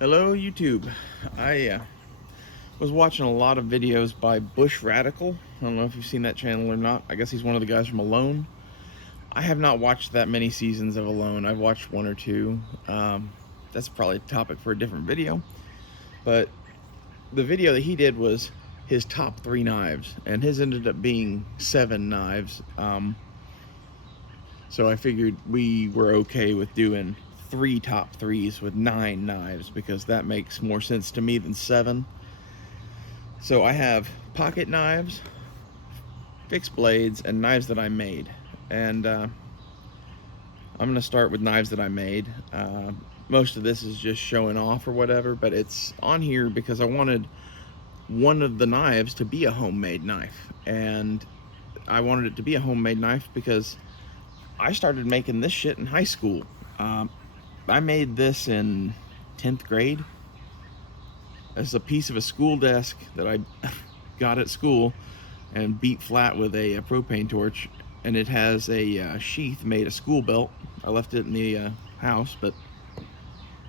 Hello YouTube. I was watching a lot of videos by Bushradical. I don't know if you've seen that channel or not. I guess he's one of the guys from Alone. I have not watched that many seasons of Alone. I've watched one or two. That's probably a topic for a different video. But the video that he did was his top 3 knives, and his ended up being 7 knives. So I figured we were okay with doing 3 top 3s with 9 knives, because that makes more sense to me than 7. So I have pocket knives, fixed blades, and knives that I made. And I'm going to start with knives that I made. Most of this is just showing off or whatever, but it's on here because I wanted one of the knives to be a homemade knife. And I wanted it to be a homemade knife because I started making this shit in high school. I made this in 10th grade. It's a piece of a school desk that I got at school and beat flat with a propane torch, and it has a sheath made of school belt. I left it in the house, but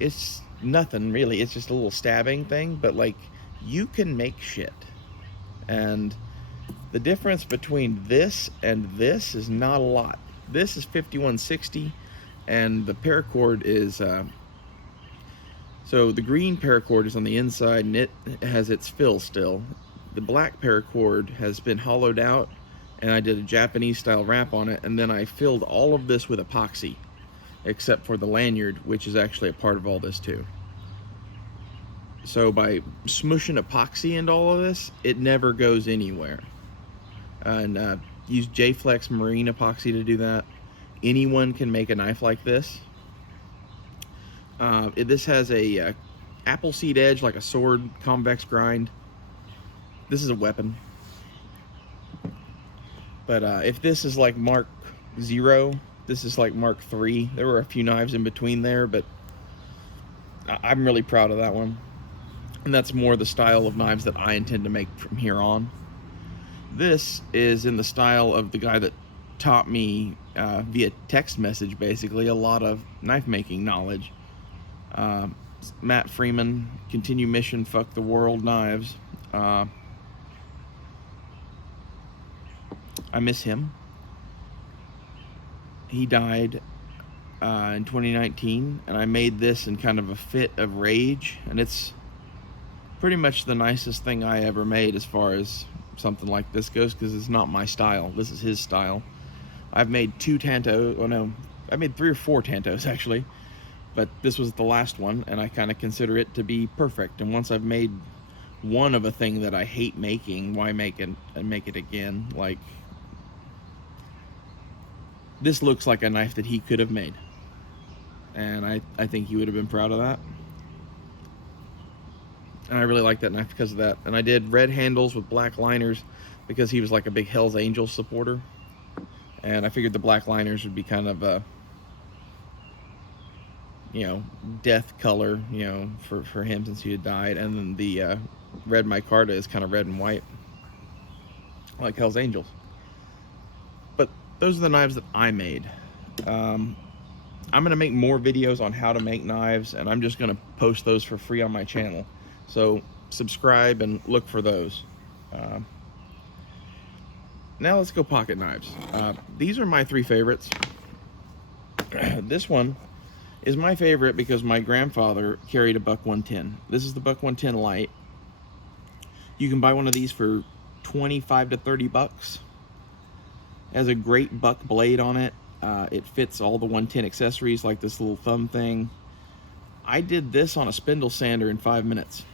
it's nothing really. It's just a little stabbing thing, but like, you can make shit. And the difference between this and this is not a lot. This is 5160, and the paracord is so the green paracord is on the inside and it has its fill still. The black paracord has been hollowed out, and I did a Japanese style wrap on it, and then I filled all of this with epoxy except for the lanyard, which is actually a part of all this too. So by smushing epoxy into all of this, it never goes anywhere. And use J-Flex marine epoxy to do that. Anyone can make a knife like this. This has a apple seed edge, like a sword, convex grind. This is a weapon. But if this is like Mark 0, this is like Mark 3. There were a few knives in between there, but I'm really proud of that one. And that's more the style of knives that I intend to make from here on. This is in the style of the guy that taught me via text message, basically, a lot of knife making knowledge. Matt Freeman, Continue Mission, Fuck the World Knives. I miss him. He died in 2019, and I made this in kind of a fit of rage, and it's pretty much the nicest thing I ever made as far as something like this goes, because it's not my style. This is his style. I've made 2 Tantos. Oh no, I made 3 or 4 Tantos actually, but this was the last one, and I kind of consider it to be perfect. And once I've made one of a thing that I hate making, why make it and make it again? Like, this looks like a knife that he could have made, and I think he would have been proud of that. And I really like that knife because of that. And I did red handles with black liners because he was like a big Hell's Angels supporter. And I figured the black liners would be kind of a, death color, for him since he had died. And then the red micarta is kind of red and white, like Hell's Angels. But those are the knives that I made. I'm going to make more videos on how to make knives, and I'm just going to post those for free on my channel. So subscribe and look for those. Now let's go pocket knives. These are my 3 favorites. This one is my favorite because my grandfather carried a buck 110. This is the buck 110 light. You can buy one of these for 25 to 30 bucks. It has a great buck blade on it. It fits all the 110 accessories, like this little thumb thing. I did this on a spindle sander in 5 minutes.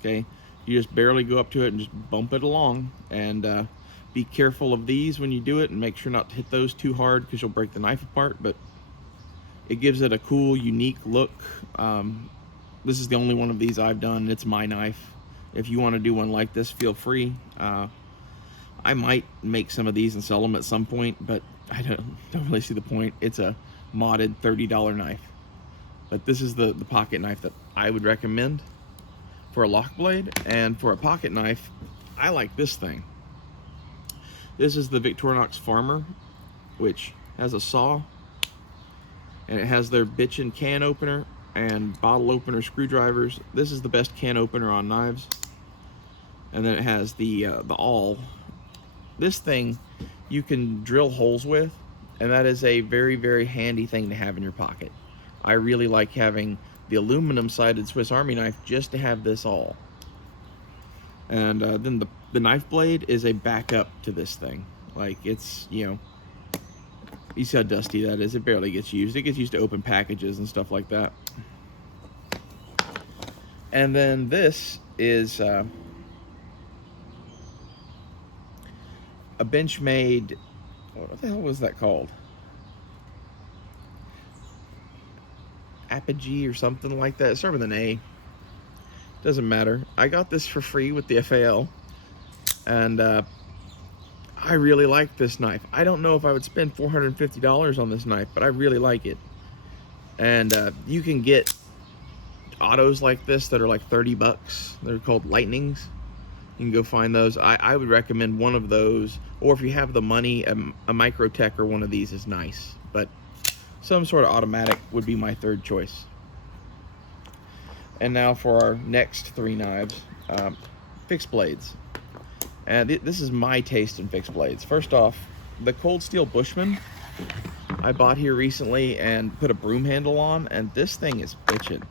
Okay, you just barely go up to it and just bump it along, and be careful of these when you do it, and make sure not to hit those too hard because you'll break the knife apart. But it gives it a cool, unique look. This is the only one of these I've done. It's my knife. If you want to do one like this, feel free. I might make some of these and sell them at some point, but I don't really see the point. It's a modded $30 knife. But this is the pocket knife that I would recommend for a lock blade. And for a pocket knife, I like this thing. This is the Victorinox Farmer, which has a saw, and it has their bitchin' can opener, and bottle opener screwdrivers. This is the best can opener on knives. And then it has the awl. This thing you can drill holes with, and that is a very, very handy thing to have in your pocket. I really like having the aluminum sided Swiss Army knife just to have this awl. And then the knife blade is a backup to this thing. Like, it's, you know, you see how dusty that is. It barely gets used. It gets used to open packages and stuff like that. And then this is a Benchmade, what the hell was that called? Apogee or something like that. It started with an A. Doesn't matter. I got this for free with the FAL, and I really like this knife. I don't know if I would spend $450 on this knife, but I really like it. And you can get autos like this that are like 30 bucks. They're called Lightnings. You can go find those. I would recommend one of those, or if you have the money, a Microtech or one of these is nice, but some sort of automatic would be my third choice. And now for our next three knives, fixed blades. And this is my taste in fixed blades. First off, the Cold Steel Bushman I bought here recently and put a broom handle on, and this thing is bitchin'.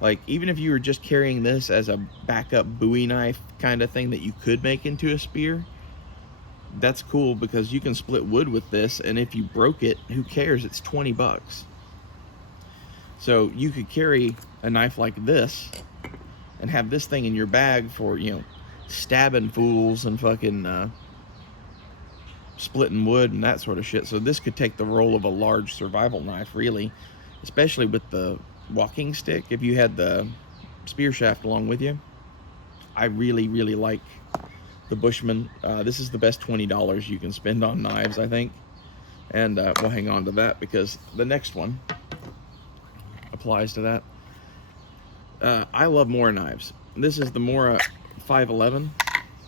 Like, even if you were just carrying this as a backup Bowie knife kind of thing that you could make into a spear, that's cool because you can split wood with this, and if you broke it, who cares? It's 20 bucks. So you could carry a knife like this and have this thing in your bag for, you know, stabbing fools and fucking splitting wood and that sort of shit. So this could take the role of a large survival knife, really, especially with the walking stick. If you had the spear shaft along with you, I really, really like the Bushman. This is the best $20 you can spend on knives, I think. And we'll hang on to that because the next one applies to that. I love Mora knives. This is the Mora 511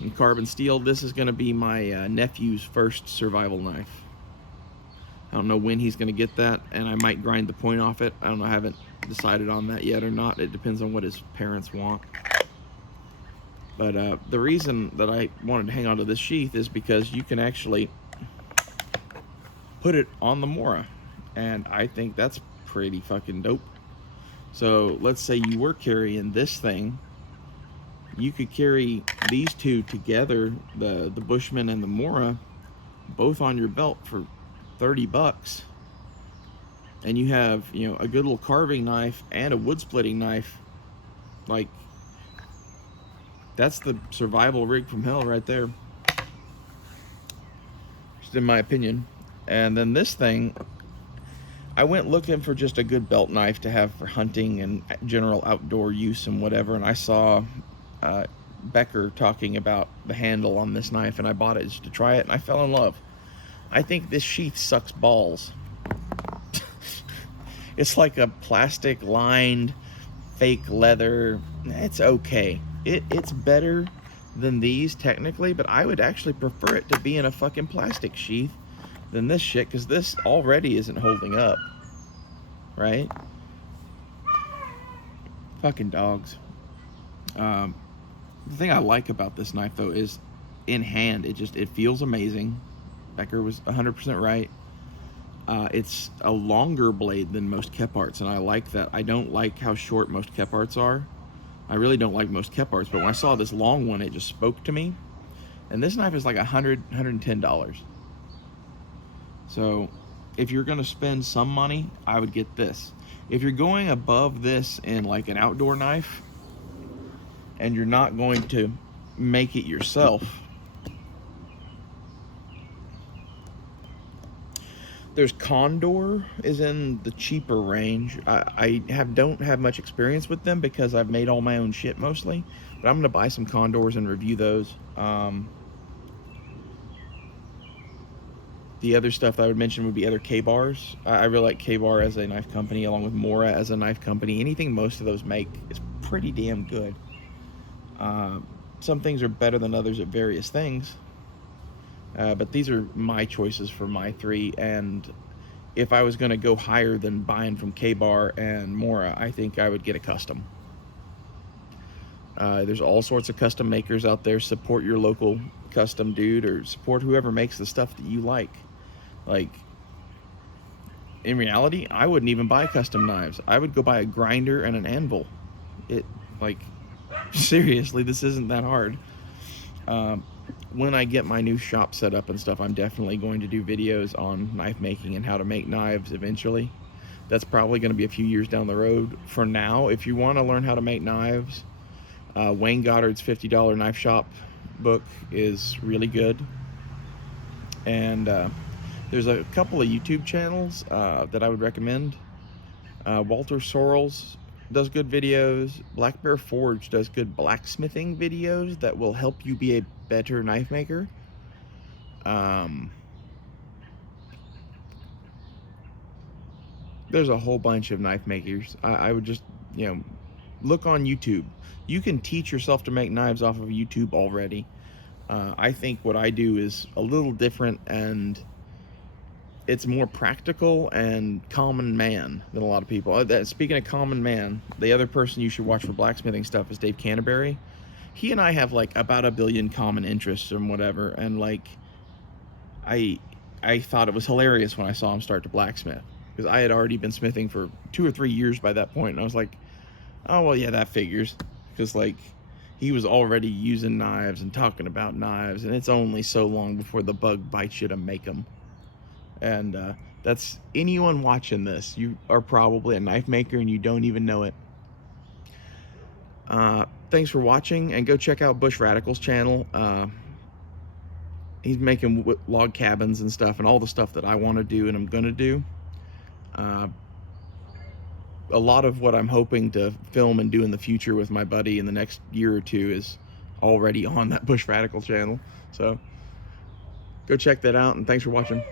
in carbon steel. This is going to be my nephew's first survival knife. I don't know when he's going to get that, and I might grind the point off it. I don't know, I haven't decided on that yet or not. It depends on what his parents want. But the reason that I wanted to hang on to this sheath is because you can actually put it on the Mora, and I think that's pretty fucking dope. So let's say you were carrying this thing, you could carry these two together, the Bushman and the Mora, both on your belt for 30 bucks. And you have, you know, a good little carving knife and a wood splitting knife. Like, that's the survival rig from hell right there, just in my opinion. And then this thing, I went looking for just a good belt knife to have for hunting and general outdoor use and whatever, and I saw Becker talking about the handle on this knife, and I bought it just to try it, and I fell in love. I think this sheath sucks balls. It's like a plastic lined fake leather. It's okay. It's better than these technically, but I would actually prefer it to be in a fucking plastic sheath than this shit, because this already isn't holding up, right? Fucking dogs. The thing I like about this knife though is in hand, it feels amazing. Becker was 100% right. It's a longer blade than most Keparts, and I like that. I don't like how short most Keparts are. I really don't like most Keparts, but when I saw this long one, it just spoke to me. And this knife is like $110. So if you're going to spend some money, I would get this. If you're going above this in like an outdoor knife, and you're not going to make it yourself, there's Condor is in the cheaper range. I don't have much experience with them because I've made all my own shit mostly, but I'm gonna buy some Condors and review those. The other stuff that I would mention would be other K-Bars. I really like K-Bar as a knife company, along with Mora as a knife company. Anything most of those make is pretty damn good. Some things are better than others at various things. But these are my choices for my three, and if I was going to go higher than buying from K-Bar and Mora, I think I would get a custom. There's all sorts of custom makers out there. Support your local custom dude, or support whoever makes the stuff that you like. Like, in reality, I wouldn't even buy custom knives. I would go buy a grinder and an anvil. Like, seriously, this isn't that hard. When I get my new shop set up and stuff, I'm definitely going to do videos on knife making and how to make knives eventually. That's probably going to be a few years down the road. For now, if you want to learn how to make knives, Wayne Goddard's $50 Knife Shop book is really good. And there's a couple of YouTube channels that I would recommend. Walter Sorrells does good videos. Black Bear Forge does good blacksmithing videos that will help you be a better knife maker. There's a whole bunch of knife makers. I would just, look on YouTube. You can teach yourself to make knives off of YouTube already. I think what I do is a little different, and it's more practical and common man than a lot of people. Speaking of common man, the other person you should watch for blacksmithing stuff is Dave Canterbury. He and I have like about 1 billion common interests and whatever, and like I thought it was hilarious when I saw him start to blacksmith, because I had already been smithing for 2 or 3 years by that point, and I was like, oh well, yeah, that figures, because like he was already using knives and talking about knives, and it's only so long before the bug bites you to make them. And that's anyone watching this. You are probably a knife maker and you don't even know it. Thanks for watching, and go check out Bush Radical's channel. He's making log cabins and stuff, and all the stuff that I want to do and I'm gonna do. A lot of what I'm hoping to film and do in the future with my buddy in the next year or two is already on that Bush Radical channel. So go check that out, and thanks for watching.